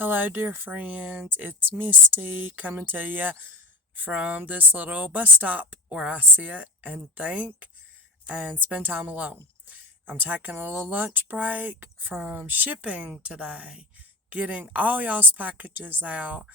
Hello, dear friends. It's Misty coming to you from this little bus stop where I sit and think and spend time alone. I'm taking a little lunch break from shipping today, getting all y'all's packages out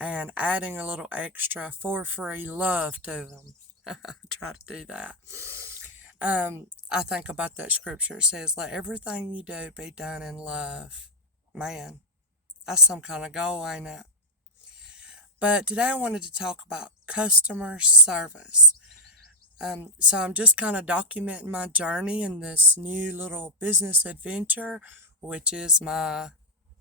and adding a little extra for free love to them. I try to do that. I think about that scripture. It says, let everything you do be done in love. Man, that's some kind of goal, ain't it? But today I wanted to talk about customer service. So I'm just kind of documenting my journey in this new little business adventure, which is my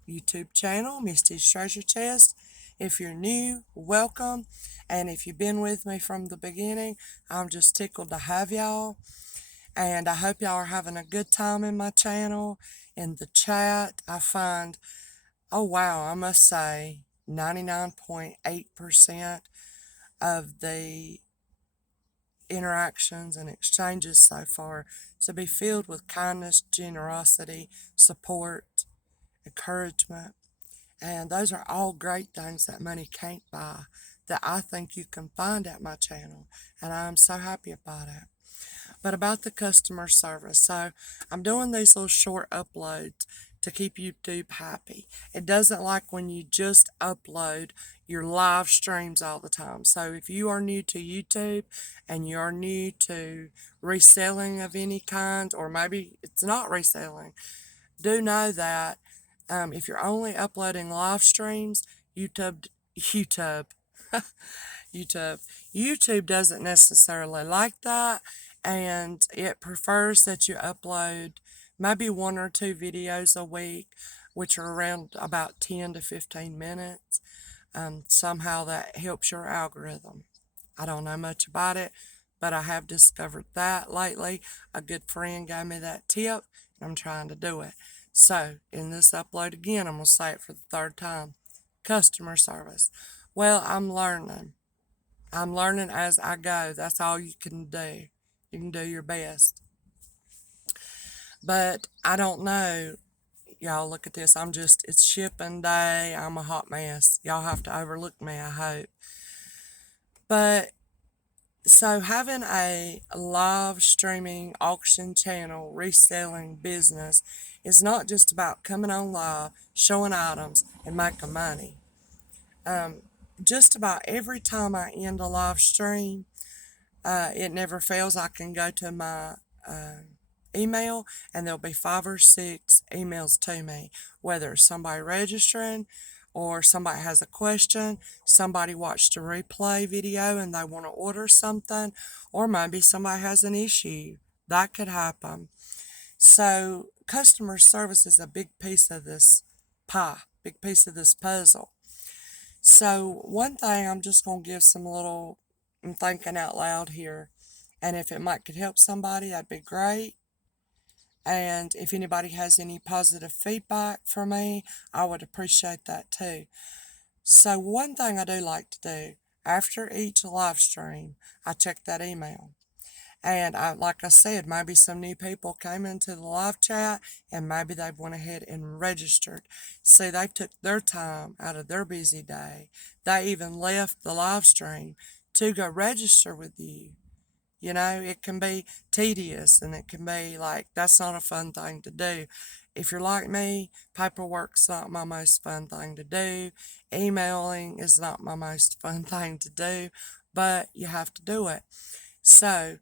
YouTube channel, Misty's Treasure Chest. If you're new, welcome. And if you've been with me from the beginning, I'm just tickled to have y'all. And I hope y'all are having a good time in my channel. In the chat, I find, oh wow, I must say, 99.8% of the interactions and exchanges so far to be filled with kindness, generosity, support, encouragement. And those are all great things that money can't buy that I think you can find at my channel. And I'm so happy about it. But about the customer service, so I'm doing these little short uploads to keep YouTube happy. It doesn't like when you just upload your live streams all the time. So if you are new to YouTube and you're new to reselling of any kind, or maybe it's not reselling, do know that if you're only uploading live streams, YouTube, YouTube, YouTube doesn't necessarily like that, and it prefers that you upload maybe one or two videos a week, which are around about 10 to 15 minutes. Somehow that helps your algorithm. I don't know much about it, but I have discovered that lately. A good friend gave me that tip, and I'm trying to do it. So, in this upload again, I'm going to say it for the third time. Customer service. Well, I'm learning. I'm learning as I go. That's all you can do. You can do your best. But I don't know. Y'all, look at this. It's shipping day. I'm a hot mess. Y'all have to overlook me, I hope. But so having a live streaming auction channel reselling business is not just about coming on live, showing items, and making money. Just about every time I end a live stream, it never fails. I can go to my email and there'll be 5 or 6 emails to me, whether it's somebody registering or somebody has a question, somebody watched a replay video and they want to order something, or maybe somebody has an issue. That could happen. So customer service is a big piece of this pie, big piece of this puzzle. So one thing I'm just going to give some little, I'm thinking out loud here, and if it might could help somebody, that'd be great. And if anybody has any positive feedback for me, I would appreciate that too. So one thing I do like to do, after each live stream, I check that email. And like I said, maybe some new people came into the live chat and maybe they've went ahead and registered. See, they took their time out of their busy day. They even left the live stream to go register with you. You know, it can be tedious and it can be like, that's not a fun thing to do. If you're like me, paperwork's not my most fun thing to do. Emailing is not my most fun thing to do, but you have to do it. So,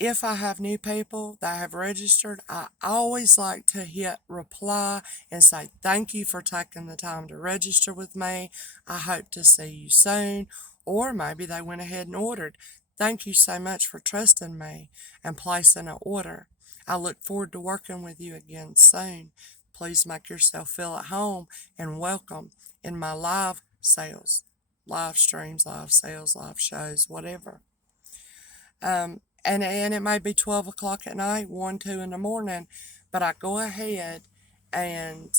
if I have new people that have registered, I always like to hit reply and say, thank you for taking the time to register with me. I hope to see you soon. Or maybe they went ahead and ordered. Thank you so much for trusting me and placing an order. I look forward to working with you again soon. Please make yourself feel at home and welcome in my live sales, live streams, live sales, live shows, whatever. And it may be 12 o'clock at night, 1, 2 in the morning, but I go ahead and,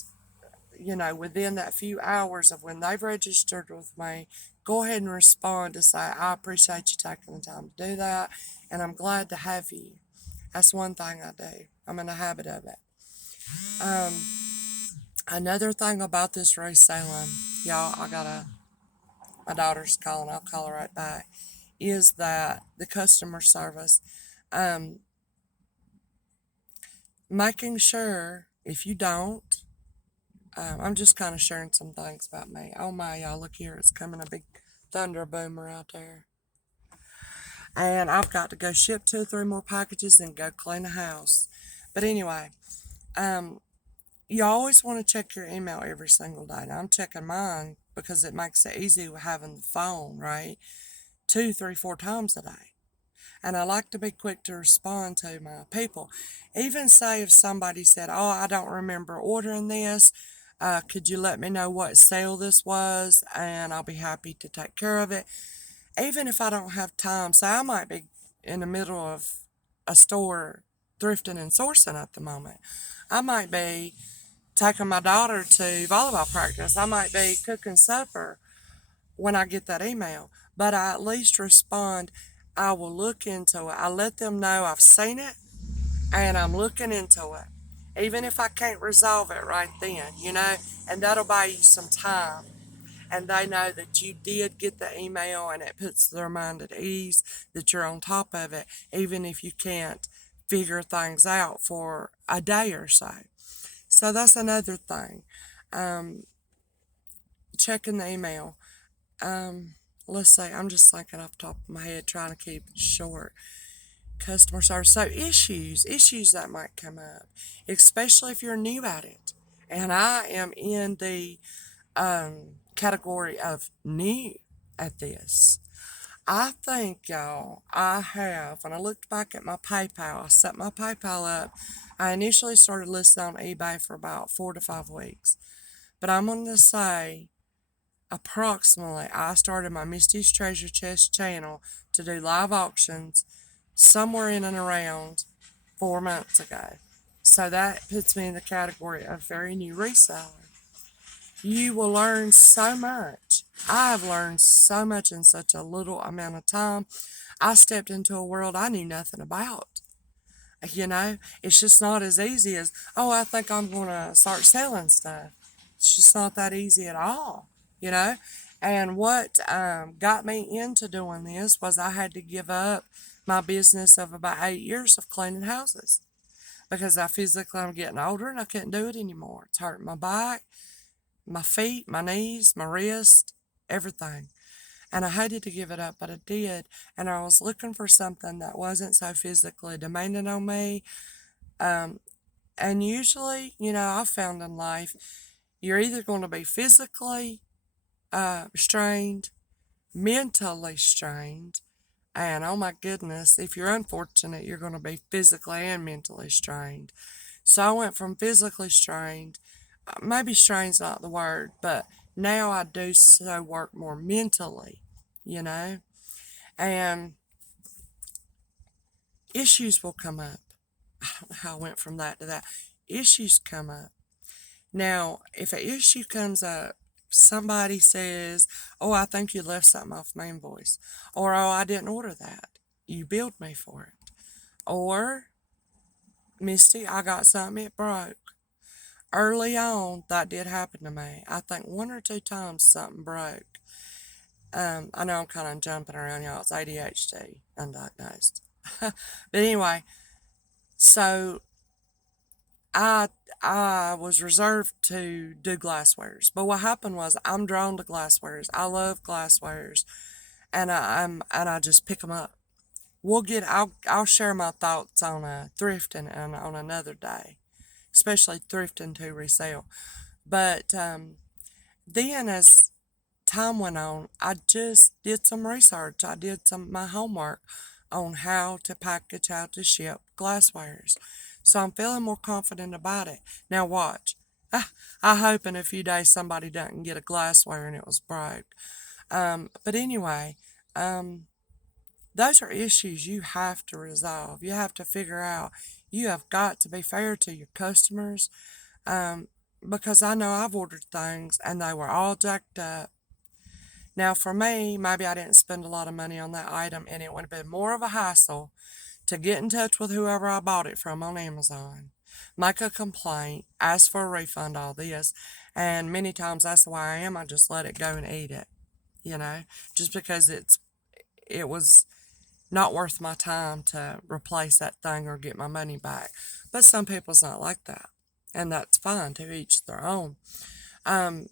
within that few hours of when they've registered with me, go ahead and respond to say, I appreciate you taking the time to do that, and I'm glad to have you. That's one thing I do. I'm in the habit of it. Another thing about this reselling, y'all, my daughter's calling, I'll call her right back, is that the customer service, um, making sure if you don't, I'm just kind of sharing some things about me. Oh my, y'all, look here, it's coming a big thunder boomer out there. And I've got to go ship 2 or 3 more packages and go clean the house. But anyway, um, you always want to check your email every single day. Now I'm checking mine because it makes it easy with having the phone, right? 2, 3, 4 times a day. And I like to be quick to respond to my people. Even say if somebody said, "Oh, I don't remember ordering this. Could you let me know what sale this was? And I'll be happy to take care of it." Even if I don't have time, say I might be in the middle of a store thrifting and sourcing at the moment. I might be taking my daughter to volleyball practice. I might be cooking supper when I get that email, but I at least respond. I will look into it. I let them know I've seen it and I'm looking into it. Even if I can't resolve it right then, and that'll buy you some time. And they know that you did get the email and it puts their mind at ease that you're on top of it, even if you can't figure things out for a day or so. So that's another thing. Um, Checking the email. Let's say, I'm just thinking off the top of my head, trying to keep it short. Customer service. So issues that might come up, especially if you're new at it. And I am in the category of new at this. I think, y'all, when I looked back at my PayPal, I set my PayPal up. I initially started listing on eBay for about 4 to 5 weeks. But I'm going to say approximately I started my Misty's Treasure Chest channel to do live auctions somewhere in and around 4 months ago. So that puts me in the category of very new reseller. You will learn so much. I've learned so much in such a little amount of time. I stepped into a world I knew nothing about. It's just not as easy as, oh, I think I'm going to start selling stuff. It's just not that easy at all, you know? And what got me into doing this was I had to give up my business of about 8 years of cleaning houses because I'm getting older and I couldn't do it anymore. It's hurting my back, my feet, my knees, my wrist, everything. And I hated to give it up, but I did. And I was looking for something that wasn't so physically demanding on me. Um, and usually, I've found in life, you're either going to be physically strained, mentally strained, and oh my goodness, if you're unfortunate, you're going to be physically and mentally strained. So I went from physically strained, maybe strained's not the word, but now I do so work more mentally, you know, and issues will come up. I don't know how I went from that to that. Issues come up. Now, if an issue comes up, somebody says, "Oh, I think you left something off my invoice," or "Oh, I didn't order that. You billed me for it," or "Misty, I got something, it broke." Early on, that did happen to me. I think 1 or 2 times something broke. I know I'm kind of jumping around, y'all. It's ADHD, undiagnosed. But anyway, so I was reserved to do glasswares, but what happened was I'm drawn to glasswares. I love glasswares, and I just pick them up. I'll share my thoughts on thrifting and on another day, especially thrifting to resell. But then as time went on, I just did some research. I did my homework on how to package, how to ship glasswares. So I'm feeling more confident about it. Now watch. I hope in a few days somebody doesn't get a glassware and it was broke. But anyway, those are issues you have to resolve. You have to figure out. You have got to be fair to your customers. Because I know I've ordered things and they were all jacked up. Now, for me, maybe I didn't spend a lot of money on that item, and it would have been more of a hassle to get in touch with whoever I bought it from on Amazon. make a complaint, ask for a refund, all this. And many times that's the way I am. I just let it go and eat it, just because it was not worth my time to replace that thing or get my money back. But some people's not like that, and that's fine, to each their own. Um,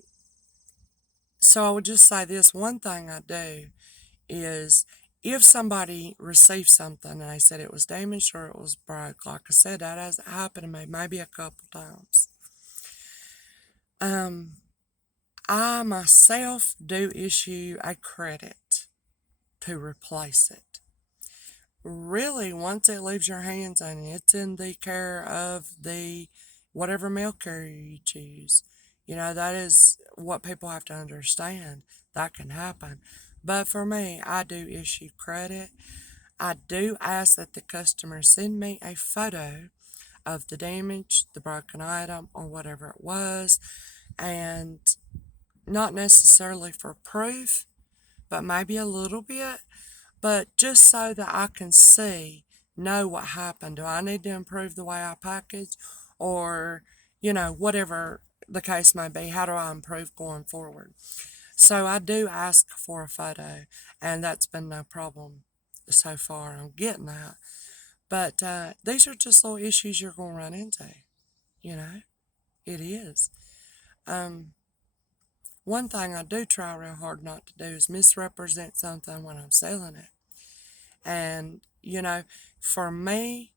so I would just say this one thing I do is, if somebody receives something and they said it was damaged or it was broke, like I said, that has happened to me maybe a couple times. I myself do issue a credit to replace it. Really, once it leaves your hands and it's in the care of the whatever mail carrier you choose, that is what people have to understand. That can happen. But for me, I do issue credit. I do ask that the customer send me a photo of the damage, the broken item, or whatever it was, and not necessarily for proof, but maybe a little bit, but just so that I can know what happened. Do I need to improve the way I package, or, whatever the case may be, how do I improve going forward? So I do ask for a photo, and that's been no problem so far on getting that. But these are just little issues you're going to run into, it is. One thing I do try real hard not to do is misrepresent something when I'm selling it. And, for me,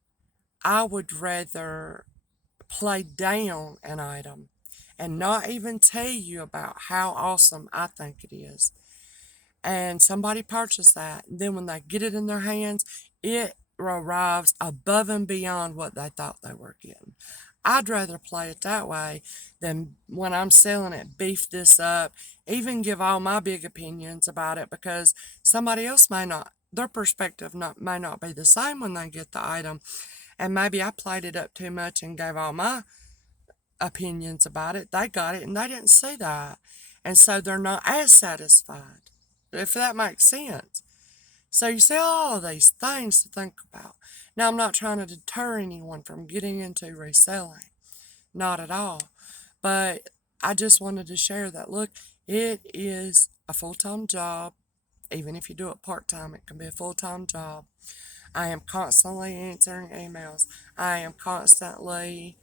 I would rather play down an item and not even tell you about how awesome I think it is. And somebody purchased that, and then when they get it in their hands, it arrives above and beyond what they thought they were getting. I'd rather play it that way than when I'm selling it, beef this up, even give all my big opinions about it, because somebody else their perspective may not be the same when they get the item. And maybe I played it up too much and gave all my opinions about it. They got it and they didn't see that. And so they're not as satisfied, if that makes sense. So you see all of these things to think about. Now, I'm not trying to deter anyone from getting into reselling. Not at all. But I just wanted to share that, look, it is a full-time job. Even if you do it part-time, it can be a full-time job. I am constantly answering emails. I am constantly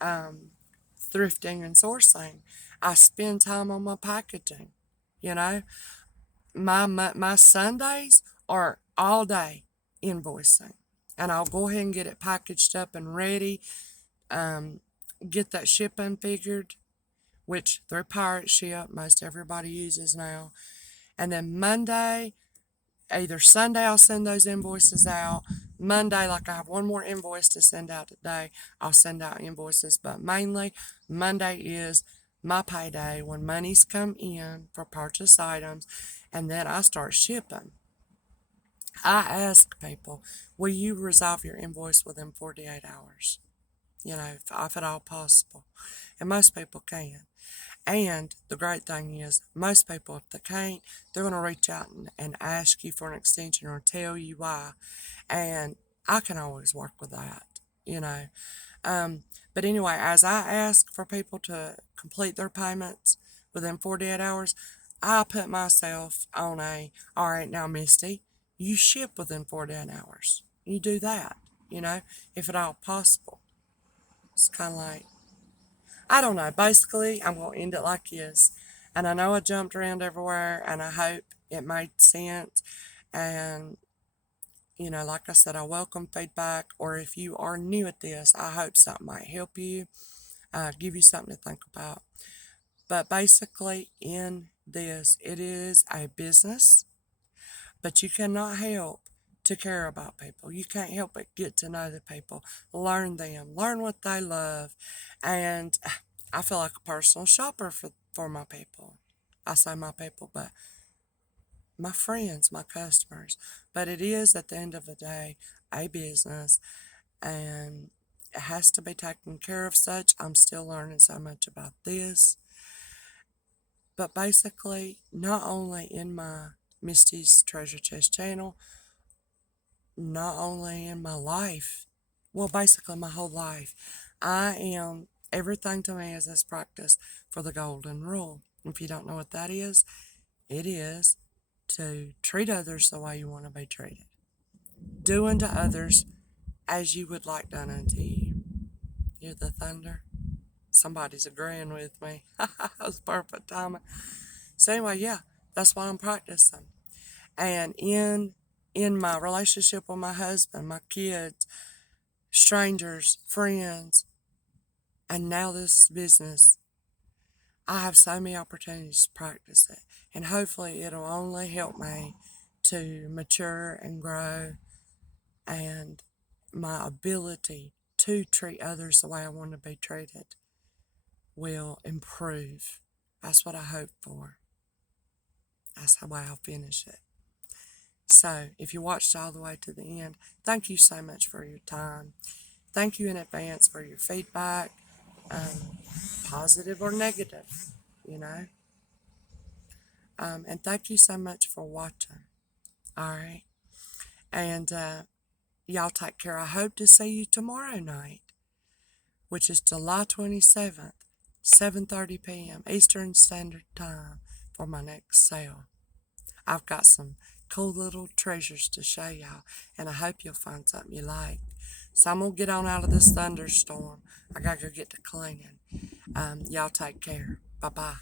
thrifting and sourcing. I spend time on my packaging. You know, my Sundays are all day invoicing, and I'll go ahead and get it packaged up and ready. Get that shipping figured, which through Pirate Ship most everybody uses now. And then either Sunday I'll send those invoices out. Monday, like I have one more invoice to send out today, I'll send out invoices. But mainly, Monday is my payday when monies come in for purchase items, and then I start shipping. I ask people, will you resolve your invoice within 48 hours? If at all possible. And most people can. And the great thing is, most people, if they can't, they're going to reach out and ask you for an extension or tell you why. And I can always work with that. But anyway, as I ask for people to complete their payments within 48 hours, I put myself on all right, now, Misty, you ship within 48 hours. You do that, if at all possible. It's kind of like, I don't know. Basically, I'm going to end it like this. And I know I jumped around everywhere, and I hope it made sense. And, like I said, I welcome feedback. Or if you are new at this, I hope something might help you, give you something to think about. But basically, in this, it is a business, but you cannot help to care about people. You can't help but get to know the people, learn them, learn what they love. And I feel like a personal shopper for my people. I say my people, but my friends, my customers. But it is, at the end of the day, a business, and it has to be taken care of such. I'm still learning so much about this. But basically, not only in my Misty's Treasure Chest channel, not only in my life, well, basically my whole life, Everything to me is this practice for the golden rule. If you don't know what that is, it is to treat others the way you want to be treated. Do unto others as you would like done unto you. Hear the thunder? Somebody's agreeing with me. That was perfect timing. So anyway, yeah, that's why I'm practicing. And in my relationship with my husband, my kids, strangers, friends, and now this business, I have so many opportunities to practice it. And hopefully it'll only help me to mature and grow, and my ability to treat others the way I want to be treated will improve. That's what I hope for. That's the way I'll finish it. So, if you watched all the way to the end, thank you so much for your time. Thank you in advance for your feedback, positive or negative, you know. And thank you so much for watching. All right. And y'all take care. I hope to see you tomorrow night, which is July 27th, 7:30 p.m. Eastern Standard Time for my next sale. I've got some cool little treasures to show y'all, and I hope you'll find something you like. So I'm going to get on out of this thunderstorm. I got to go get to cleaning. Y'all take care. Bye-bye.